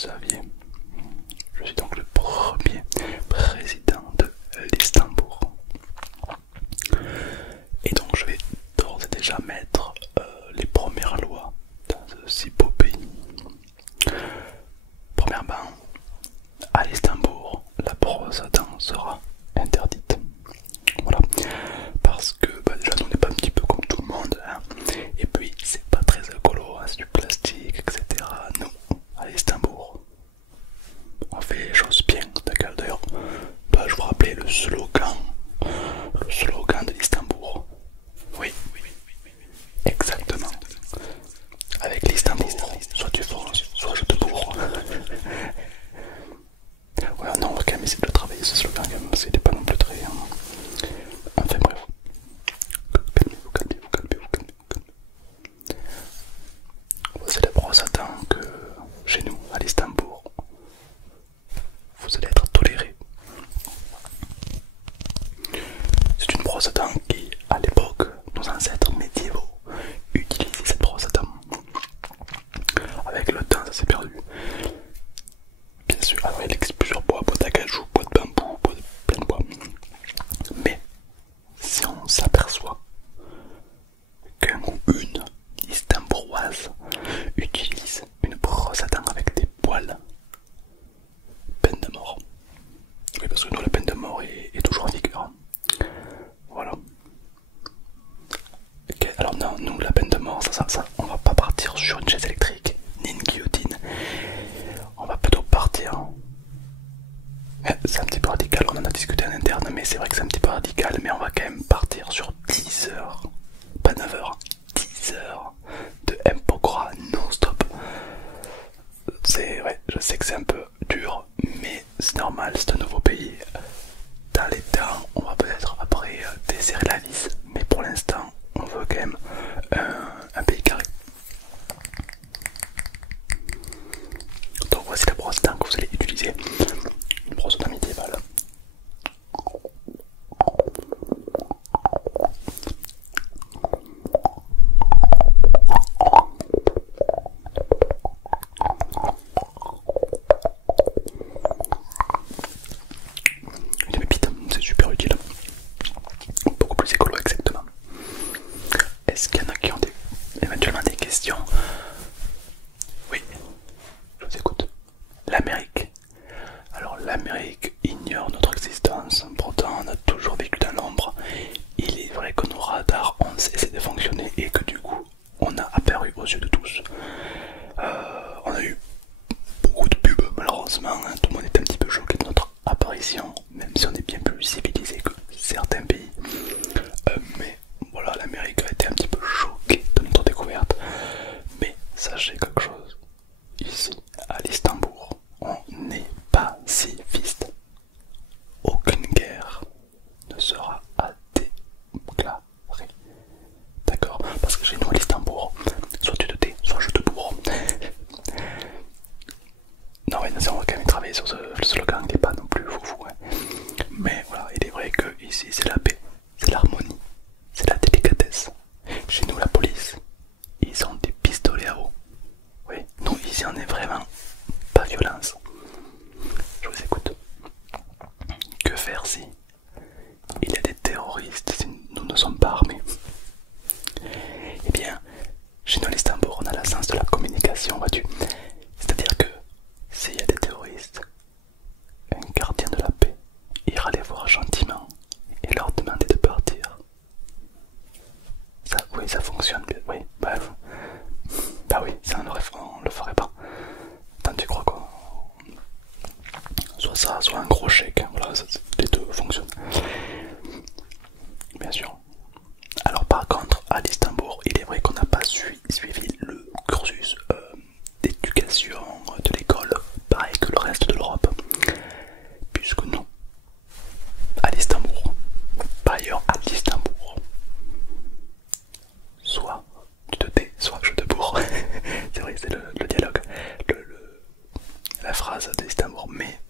saviez, je suis donc le premier président de l'Istanbul. Et donc je vais d'ores et déjà mettre les premières lois dans ce si beau pays. Premièrement, à l'Istanbul, la brosse à dents sera interdite. Voilà, parce que déjà nous on n'est pas un petit peu comme tout le monde, hein. Et puis c'est pas très écolo, hein, c'est du plastique, etc. Nous, à l'Istanbul, on fait les choses bien, d'accord. D'ailleurs, je vous rappeler le slogan de l'Istanbul. Oui, exactement. Avec l'Istanbul, soit tu fonces, soit je te bourre. Ouais, non, on va quand même essayer de travailler ce slogan quand même, parce qu'il n'est pas non plus très... Enfin bref. Calmez-vous. C'est la brosse à dents que chez nous, à l'Istanbul, vous allez être toléré. C'est une brosse à dents qui, à l'époque, nos ancêtres médiévaux utilisaient cette brosse à dents. Avec le temps, ça s'est perdu. Bien sûr, alors il existe plusieurs bois d'acajou, bois de bambou, plein de bois. Mais si on s'aperçoit qu'un ou une Istanbuloise utilise une brosse à dents avec des poils, peine de mort. Oui, parce que nous, la peine de mort est toujours en vigueur. Voilà. Okay. Alors non, nous, la peine de mort, ça, on va pas partir sur une chaise électrique, ni une guillotine. On va plutôt partir... C'est un petit peu radical, on en a discuté en interne, mais c'est vrai que c'est un petit peu radical, mais on va quand même partir sur 10 heures, pas 9 heures, 10 heures de Mpokora non-stop. Ouais, je sais que c'est un peu dur, mais c'est normal, c'est un nouveau pays. Dans les temps, on va peut-être après desserrer la vis, mais pour l'instant, on veut quand même un pays carré. Donc voici la brosse à dents que vous allez utiliser, une brosse à dents médiévale. Une pépite, c'est super utile, beaucoup plus écolo exactement. Est-ce qu'il y en a qui ont éventuellement des questions? Oui, je vous écoute. L'Amérique. Alors l'Amérique ignore notre existence, pourtant on a toujours vécu dans l'ombre. Il est vrai que nos radars ont cessé de fonctionner et que du coup on a apparu aux yeux de tous. On a eu beaucoup de pubs malheureusement, hein. Tout le monde est un petit peu choqué de notre apparition, même si on est bien plus civilisé que certains pays. Mais voilà, l'Amérique a été un petit peu choquée de notre découverte. Mais sachez quelque chose, ici à l'Istanbul, on n'est pas pacifiste. Aucune guerre ne sera à déclarer. D'accord? Parce que chez nous à l'Istanbul, soit tu te tais, soit je te bourre. Non, mais on va quand même travailler sur le slogan, il n'est pas non plus foufou. Hein. Mais voilà, il est vrai que ici c'est la paix, c'est l'harmonie, c'est la délicatesse. Chez nous, la police, ils ont des pistolets à eau. Oui, nous ici on est vraiment pas violence. Je vous écoute. Que faire si il y a des terroristes, si nous ne sommes pas armés? Eh bien, chez nous à l'Istanbul, on a la sens de la communication, vois-tu. C'est-à-dire que s'il y a des terroristes, un gardien de la paix ira les voir gentiment et leur demander de partir. Ça, oui, ça fonctionne. Oui, bah oui, ça on le ferait pas. Tant tu crois quoi. Soit ça, soit un gros chèque. Voilà, les deux fonctionnent. Bien sûr. Alors par contre, à l'Istanbul, il est vrai qu'on n'a pas suivi le cursus d'éducation de l'école, pareil que le reste de l'Europe. Puisque nous, à l'Istanbul, pas ailleurs, à l'Istanbul, soit tu te tais, soit je te bourre. C'est vrai, c'est le dialogue, la phrase d'Istanbul. Mais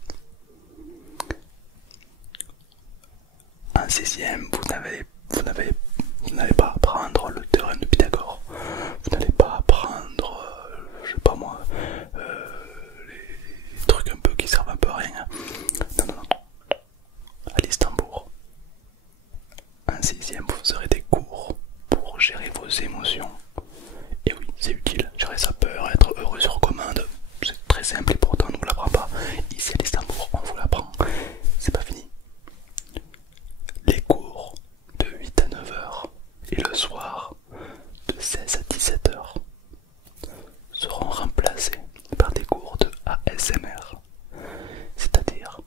en 6ème, vous n'allez pas apprendre le théorème de Pythagore. Vous n'allez pas apprendre, je sais pas moi, vous aurez des cours pour gérer vos émotions. Et oui, c'est utile, gérer sa peur, être heureux sur commande, c'est très simple et pourtant on ne vous l'apprend pas. Ici à l'Istanbul, on vous l'apprend. C'est pas fini. Les cours de 8 à 9 heures et le soir de 16 à 17 heures seront remplacés par des cours de ASMR. C'est-à-dire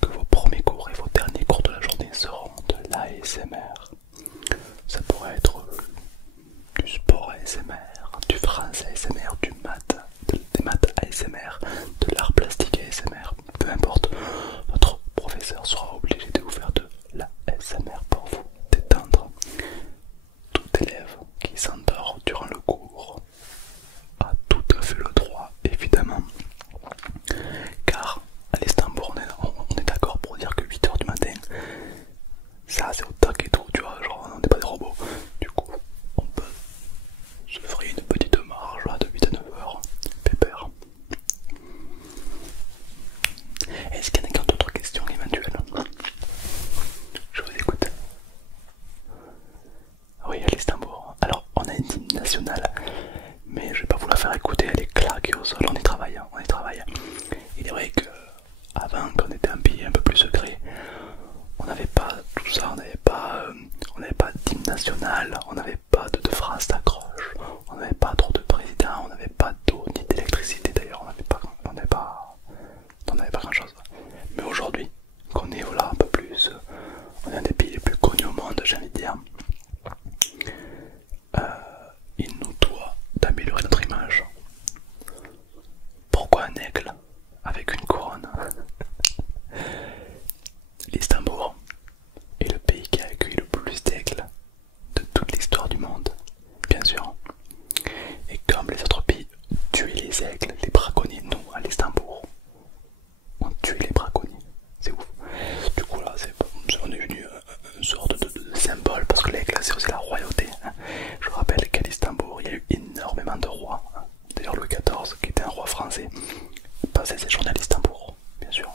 que vos premiers cours et vos derniers cours de la journée seront de l'ASMR. Ça pourrait être du sport ASMR, du français ASMR, des maths ASMR, de l'art plastique ASMR, peu importe. Votre professeur sera obligé de vous faire de l'ASMR pour vous détendre. Tout élève qui s'endort durant le cours a tout à fait le droit, évidemment, car à l'Istanbul on est d'accord pour dire que 8 heures du matin, ça c'est au tac et tout, tu vois, genre on n'est pas des robots. Du coup, on peut se ferait une petite marge là, de 8 à 9 heures, pépère. Est-ce qu'il y en a d'autres questions éventuelles? Je vous écoute. Oui, à l'Istanbul. Alors, on a une hymne nationale, mais je vais pas vous la faire écouter, elle est claquée au sol, on y travaille, on y travaille. Il est vrai que avant qu'on était un pays un peu plus secret, on n'avait pas tout ça, on n'avait pas d'hymne national, on n'avait pas de phrase d'accroche, on n'avait pas trop de présidents, on n'avait pas d'eau ni d'électricité d'ailleurs, on n'avait pas grand chose. Mais aujourd'hui, qu'on est voilà, un peu plus, on est un des pays les plus connus au monde, j'ai envie de dire, il nous doit d'améliorer notre image. Pourquoi un aigle avec une couronne? L'Istanbul est le pays qui a accueilli le plus d'aigles de toute l'histoire du monde, bien sûr. Et comme les autres pays tuaient les aigles, les braconniers, nous à l'Istanbul, on tue les braconniers. C'est ouf. Du coup là, on est venu une sorte de symbole, parce que l'aigle c'est aussi la royauté. Hein. Je rappelle qu'à l'Istanbul, il y a eu énormément de rois. Hein. D'ailleurs Louis XIV, qui était un roi français, passait ses journées à l'Istanbul, bien sûr.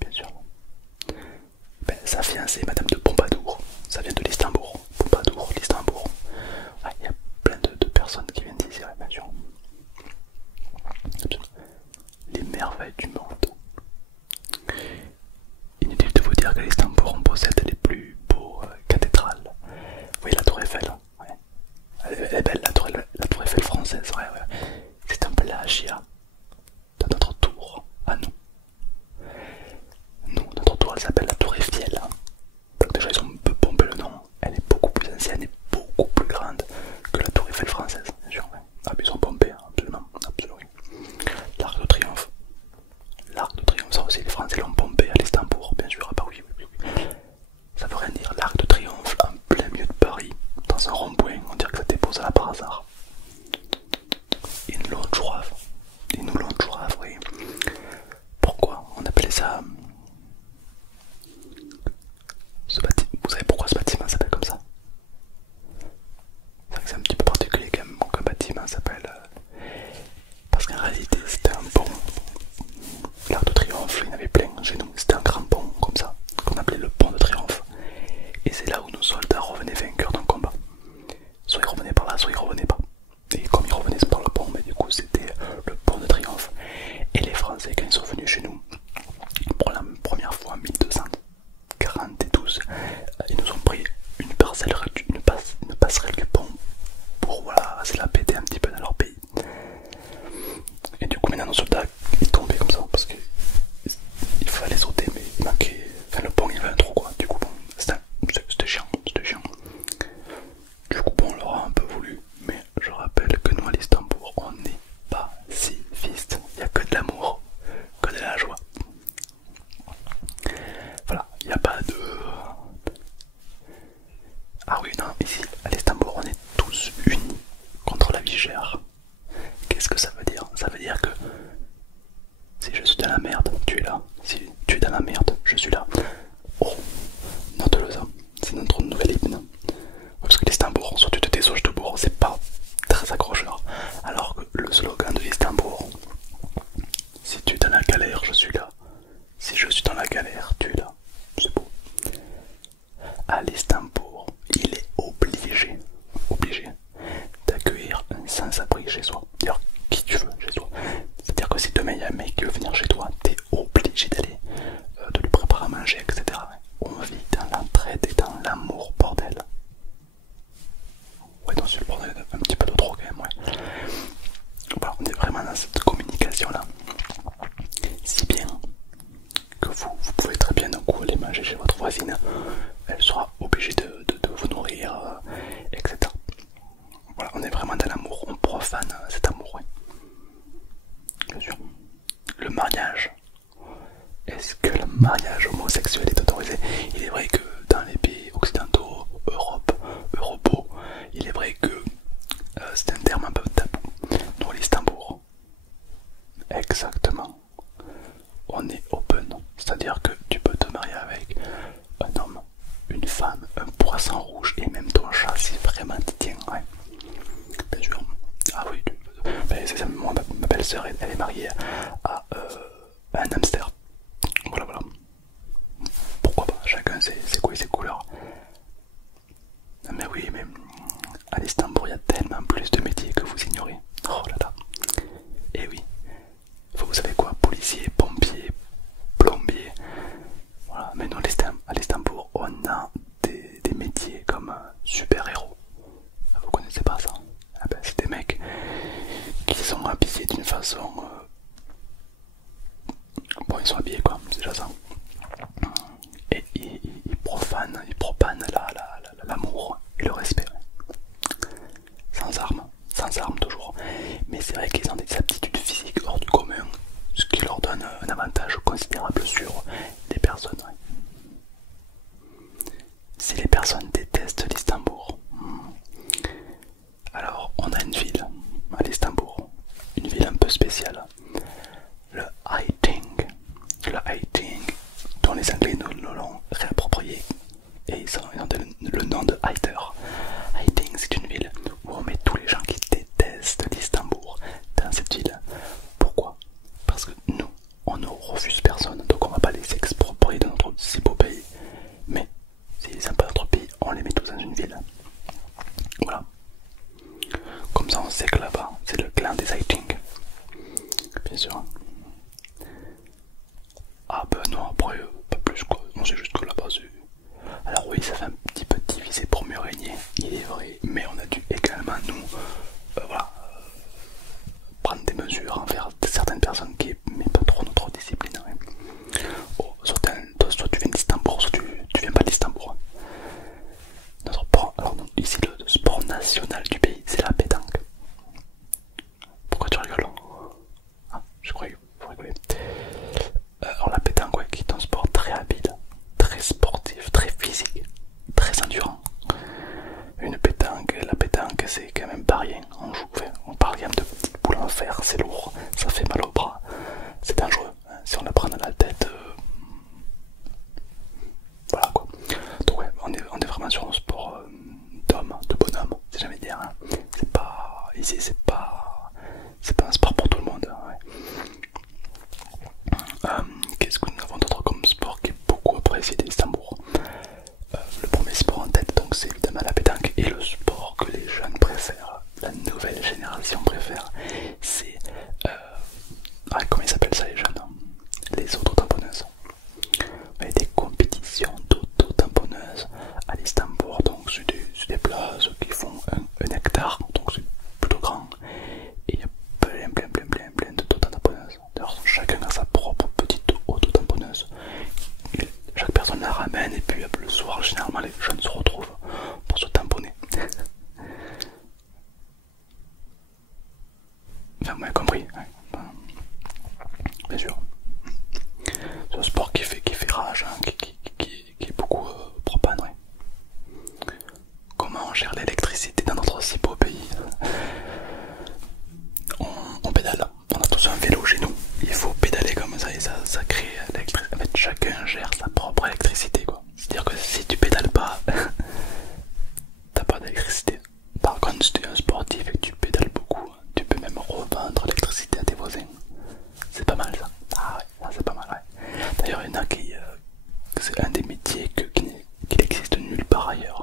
Bien sûr. Ben, sa fiancée, Madame de Pompadour, ça vient de l'Istanbul. Pompadour, l'Istanbul. Ouais, il y a plein de personnes qui viennent d'ici. Ouais. l'Istanbul, il est obligé d'accueillir un sans-abri chez soi. D'ailleurs, qui tu veux chez soi. C'est-à-dire que si demain il y a un mec qui veut venir chez toi, t'es obligé d'aller, de lui préparer à manger, etc. On vit dans l'entraide et dans l'amour, bordel. Ouais, non, c'est le bordel un petit peu de trop quand même, ouais. Voilà, on est vraiment dans cette communication là. Si bien que vous pouvez très bien d'un coup aller manger chez votre voisine, elle sera obligée de vous nourrir, etc. Voilà, on est vraiment dans l'amour, on profane cet amour, oui. Bien sûr. Le mariage. Est-ce que le mariage homosexuel est autorisé? Il est vrai que dans les pays occidentaux, Europe, Europo, il est vrai que c'est un terme un peu tabou. Nous, l'Istanbul, exactement. On est open, c'est-à-dire que tu peux te marier avec un homme, une femme, un poisson rouge et même ton chat si vraiment tu tiens, ouais. Bien sûr. Ah oui, ben, c'est ça, moi, ma belle-sœur elle est mariée à un hamster. Voilà, voilà. Pourquoi pas, chacun ses goûts et ses couleurs. Mais oui, mais à l'Istanbul, il y a tellement plus de métiers que vous ignorez. Oh là là. Et oui, vous savez quoi, policier, pompier, plombier. Voilà, mais non, à l'Istanbul, on a des métiers comme super-héros. Vous connaissez pas ça? Ah ben, c'est des mecs qui sont habillés d'une façon... Bon, ils sont habillés quoi, c'est déjà ça. Et ils profanent l'amour et le respect. Sans armes toujours. Mais c'est vrai qu'ils ont des aptitudes physiques hors du commun, ce qui leur donne un avantage considérable sur les personnes. Si les personnes détestent l'Istanbul, alors on a une ville à l'Istanbul, une ville un peu spéciale, le Hating. Le Hating, dont les Anglais nous l'ont réapproprié et ils ont donné le nom de Haiter. Hating, c'est une ville où on met tous les gens qui détestent l'Istanbul dans cette ville. Pourquoi? Parce que nous, on ne refuse personne, donc on va pas les exproprier de notre si beau pays. Mais s'ils n'aiment pas notre pays, on les met tous dans une ville. Voilà. Comme ça on sait que là-bas, c'est le clan des Hating. Bien sûr. Ah ben non, après, pas plus quoi. Non, c'est juste que là-bas, c'est... Alors oui, ça fait un petit peu divisé pour mieux régner, il est vrai. Mais on a dû également, nous, voilà, prendre des mesures envers certaines personnes qui n'aiment pas trop notre discipline. Ouais. Oh, soit tu viens d'Istanbul, soit tu viens pas d'Istanbul. Notre sport, alors ici, le sport national du pays, c'est la pétanque. Pourquoi tu rigoles? Ah, je croyais que vous rigolez. Alors la pétanque, ouais, qui est un sport très habile, très sportif, très physique, très endurant. La pétanque c'est quand même pas rien. On parle quand même de petites boules en fer, c'est lourd, ça fait mal au bras, c'est dangereux. Si on la prend dans la tête, voilà quoi. Donc ouais, on est vraiment sur un sport d'homme, de bonhomme, si jamais dire. Hein. C'est pas ici, c'est pas un sport pour tout le monde. Hein, ouais. Qu'est-ce que nous avons d'autre comme sport qui est beaucoup apprécié d'Istanbul? Le premier sport en tête, donc c'est évidemment la pétanque, et le sport que les jeunes préfèrent, la nouvelle génération préfère, c'est comment ils s'appellent ça les jeunes? Les auto-tamponneuses. Il y a des compétitions d'auto-tamponneuses à l'Istanbul, donc c'est des places qui font un hectare, donc c'est plutôt grand, et il y a plein d'auto-tamponneuses. D'ailleurs, chacun a sa propre petite auto-tamponneuse. Chaque personne la ramène et puis le soir, généralement, les jeunes se retrouvent pour se tamponner. Enfin, vous m'avez compris. Ouais. Bien sûr. C'est un sport qui fait rage, hein, qui est beaucoup propane. Ouais. Comment on gère l'électricité dans notre si beau pays? On pédale. On a tous un vélo chez nous. Il faut pédaler comme ça et ça crée l'électricité. En fait, chacun gère sa propre électricité, quoi. C'est-à-dire que si tu pédales pas, t'as pas d'électricité. Par contre, si tu es un sportif et que tu pédales beaucoup, tu peux même revendre l'électricité à tes voisins. C'est pas mal ça. Ah ouais, c'est pas mal, ouais. D'ailleurs, il y en a qui... c'est un des métiers qui n'existe nulle part ailleurs.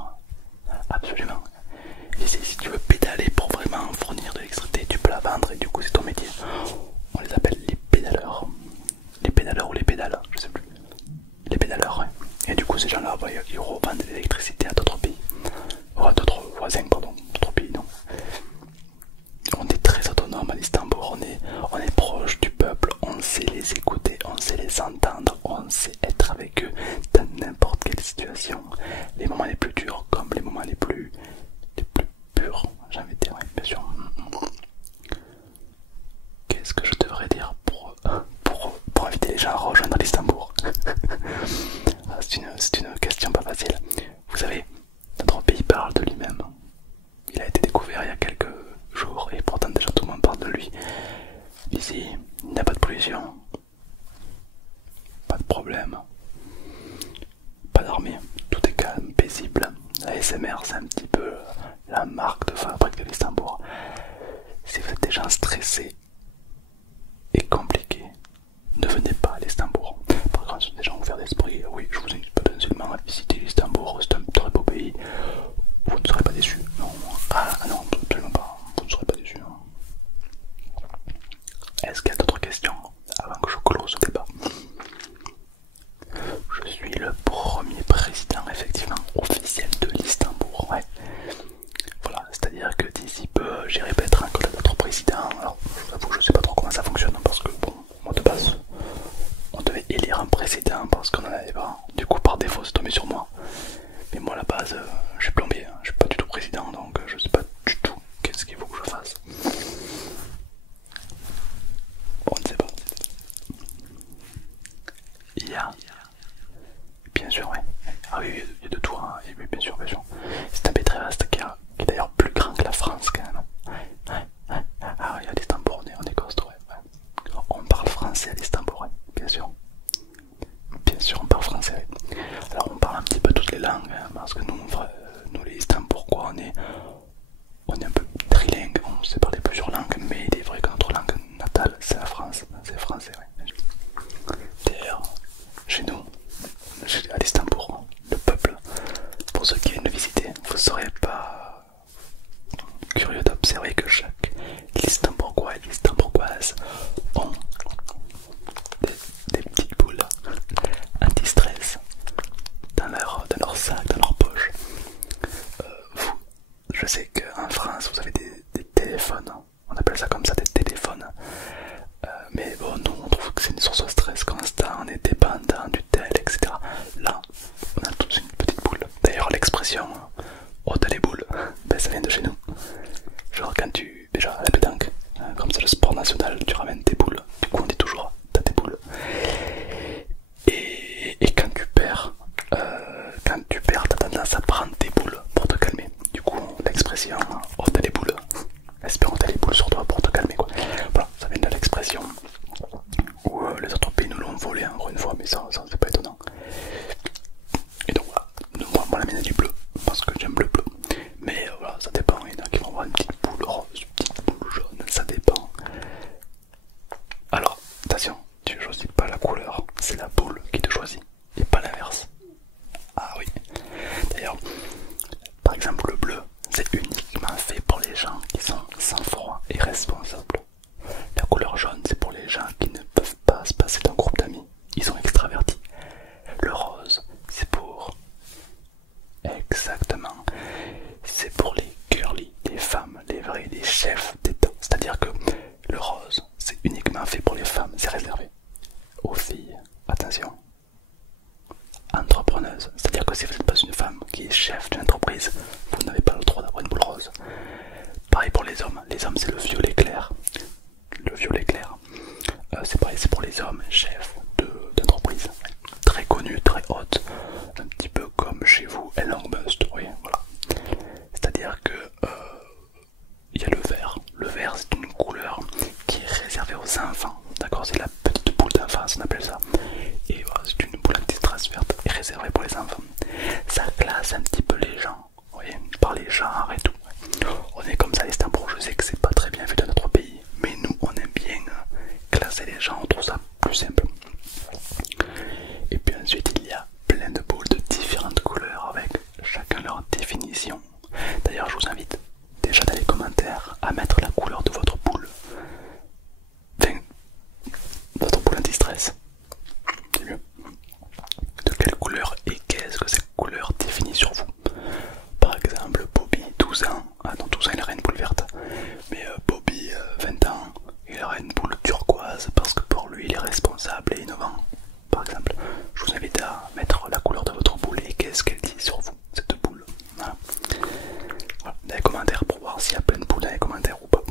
l'ASMR, c'est un petit peu la marque de fabrique de l'Istanbul. Si vous êtes des gens stressés et compliqués, ne venez pas à l'Istanbul. Par contre, si vous êtes des gens ouverts d'esprit, oui, je vous invite potentiellement à visiter l'Istanbul, c'est un très beau pays. Vous ne serez pas déçus. Non, non, absolument pas. Vous ne serez pas déçus. Est-ce qu'il y a d'autres questions avant que je close le débat? Je suis le premier président effectivement officiel de l'Istanbul. Ouais. Voilà, c'est-à-dire que d'ici peu, j'irai peut-être un collègue d'autres présidents. Alors, j'avoue que je sais pas trop comment ça fonctionne parce que bon, moi de base, on devait élire un président parce qu'on en avait pas. Du coup, par défaut, c'est tombé sur moi. Mais moi, à la base, je suis plombier, je suis pas du tout président, donc je sais pas du tout qu'est-ce qu'il faut que je fasse. On ne sait pas. Il y a, bien sûr, ouais. Ah oui, il y a de tout, hein. Oui, bien sûr, bien sûr. C'est un pays très vaste qui est d'ailleurs plus grand que la France quand même. Ouais. Ah oui, à l'Istanbul, on est costaud, ouais. On parle français à l'Istanbul, ouais, bien sûr. Bien sûr, on parle français. Oui. Alors, on parle un petit peu toutes les langues, hein, parce que nous les Istanbulcois, on est un peu trilingue, on sait parler plusieurs langues, mais il est vrai que notre langue natale, c'est la France, c'est le français, oui. D'ailleurs, chez nous, à l'Istanbul, le peuple, pour ceux qui viennent le visiter, vous ne serez pas curieux d'observer que chaque l'Istanbulcois et l'Istanbulcoise ont des petites boules anti-stress dans leur sac, dans leur poche. Je sais qu'en France vous avez des téléphones, on appelle ça comme ça, des téléphones. Mais bon, nous on trouve que c'est une source de stress constant, on est dépendant du tel, etc. Là, on a toute une petite boule. D'ailleurs, l'expression oh t'as les boules, ben, ça vient de chez nous. Genre quand déjà à la pétanque, hein, comme c'est le sport national, tu ramènes tes boules. Du coup on dit toujours t'as tes boules. Et quand tu perds, t'as tendance à prendre tes boules pour te calmer. Du coup l'expression oh t'as les boules, espérons t'as les boules sur toi pour te calmer quoi. Voilà, ça vient de l'expression. Ou les autres pays nous l'ont volé encore une fois, mais ça c'est pas étonnant. Et donc voilà, moi la mienne elle est bleue, parce que j'aime le bleu. Mais voilà, ça dépend, il y en a qui vont avoir une petite boule rose, une petite boule jaune, ça dépend. Alors, attention, tu choisis pas la couleur, c'est la boule qui te choisit, et pas l'inverse. Ah oui, d'ailleurs, par exemple le bleu, c'est uniquement fait pour les gens qui sont sans froid et responsables. La couleur jaune, c'est pour les gens qui ne peuvent pas se passer d'un groupe d'amis, ils sont extravertis. Le rose, c'est pour... Exactement, c'est pour les girly, les femmes, les vrais, les chefs d'État. C'est-à-dire que le rose, c'est uniquement fait pour les femmes, c'est réservé aux filles. Attention, entrepreneuse, c'est-à-dire que si vous n'êtes pas une femme qui est chef d'une entreprise, vous n'avez pas le droit d'avoir une boule rose. Pareil pour les hommes c'est le violet clair. Le violet clair, c'est pareil, c'est pour les hommes chefs d'entreprise, très connus, très hautes, un petit peu comme chez vous, Elon Musk, oui, voilà. C'est-à-dire que il y a le vert. Le vert, c'est une couleur qui est réservée aux enfants, d'accord, c'est la petite boule d'enfance, on appelle ça. Et voilà, c'est une boule anti-stress verte et réservée pour les enfants. Ça classe un petit peu les gens, vous voyez, par les genres et tout. On est comme ça à l'Istanbul, je sais que c'est pas très bien vu dans notre pays, mais nous on aime bien classer les gens, on trouve ça plus simple. Et puis ensuite il y a plein de boules de différentes couleurs avec chacun leur définition. D'ailleurs je vous invite déjà dans les commentaires à mettre la couleur de votre boule. Enfin, votre boule anti-stress. C'est mieux. De quelle couleur et qu'est-ce que cette couleur définit sur vous. Par exemple Bobby 12 ans, ah non 12 ans il aurait une boule verte, mais Bobby 20 ans il aurait une boule turquoise parce que pour lui il est responsable et innovant. Par exemple, je vous invite à mettre la couleur de votre boule et qu'est-ce qu'elle dit sur vous, cette boule. Voilà. Voilà, dans les commentaires pour voir s'il y a plein de boules dans les commentaires ou pas.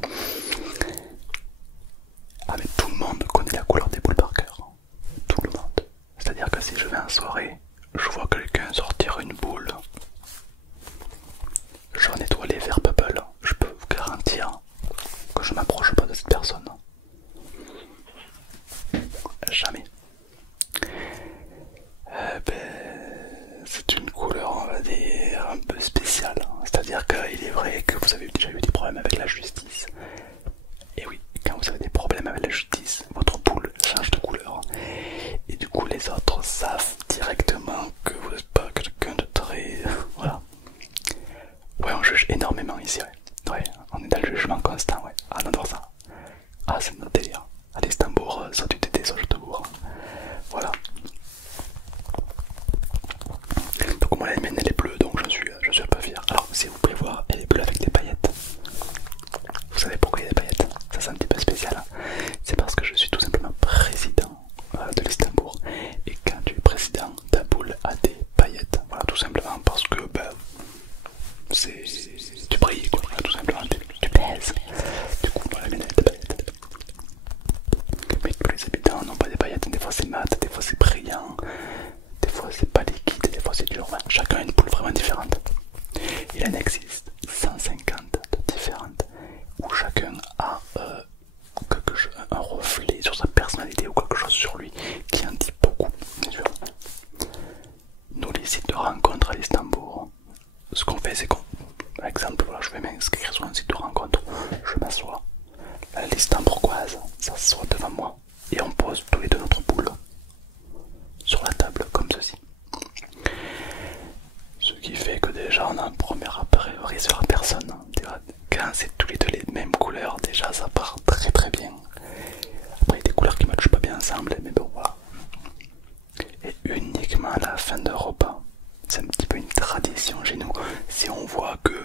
ici, ouais. Ouais, on est dans le jugement constant, ouais. Ah, on adore ça. Ah, c'est notre délire. Allez, Stambourg, soit tu t'étais, soit je te bourre. Voilà. Donc moi la mienne elle est bleue, donc je suis un peu fier. Alors si vous pouvez voir, elle est bleue avec des paillettes. Vous savez pourquoi il y a des paillettes? Ça c'est un petit peu spécial. C'est parce que je suis tout simplement président de l'Istanbul. Et quand tu es président, ta boule a des paillettes. Voilà, tout simplement parce que tu brilles quoi, voilà, tout simplement, tu plaises. Du coup voilà, la mienne elle a des paillettes. Mais tous les habitants n'ont pas des paillettes, des fois c'est mat, des fois c'est brillant, des fois c'est pas liquide, des fois c'est dur. Enfin, chacun a une boule vraiment différente. Il en existe 150 de différentes où chacun a un reflet sur sa personnalité ou quelque chose sur lui qui en dit beaucoup, bien sûr. Nous, les sites de rencontres à l'Istanbul, ce qu'on fait, c'est qu'on, par exemple, voilà, je vais m'inscrire sur un site de rencontre, je m'assois, la liste turquoise s'assoit devant moi et on pose tous les deux notre boule sur la table comme ceci. Ce qui fait que déjà on a un premier a priori sur la personne. Quand c'est tous les deux les mêmes couleurs, déjà ça part très très bien. Après il y a des couleurs qui ne matchent pas bien ensemble, mais bon voilà. Et uniquement à la fin de repas, c'est un petit peu une tradition chez nous. Si on voit que